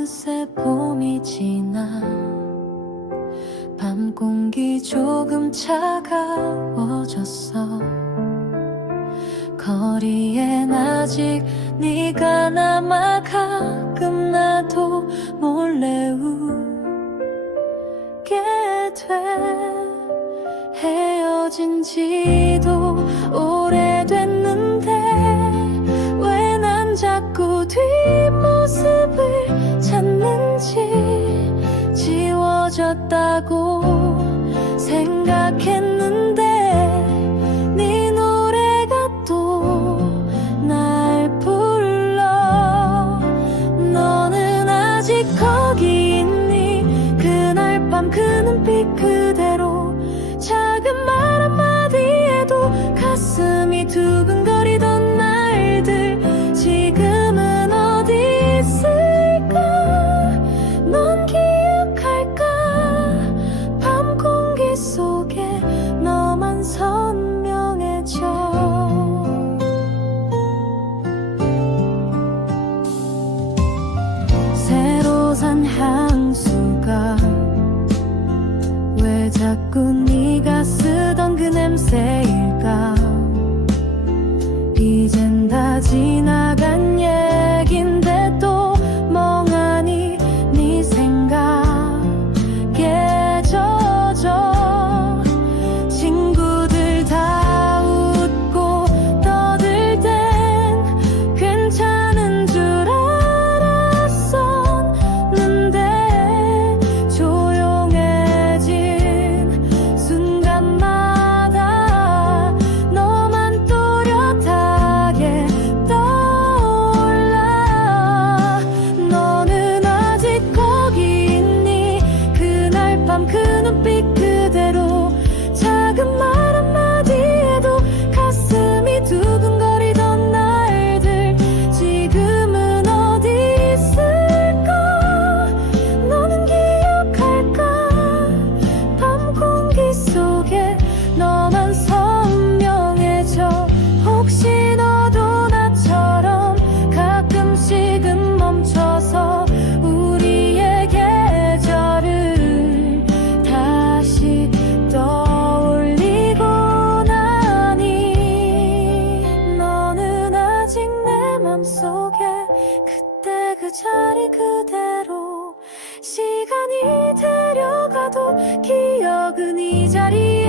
그새 봄이 지나 밤 공기 조금 차가워졌어. 거리엔 아직 네가 남아 가끔 나도 몰래 울게 돼. 헤어진 지도 오래 같다고 생각했는데 네 노래가 또 날 불러. 너는 아직 거기 있니? 그날 밤 그 눈빛 그 자꾸 네가 쓰던 그 냄새일까? 이젠 다 지나 と記憶に砂利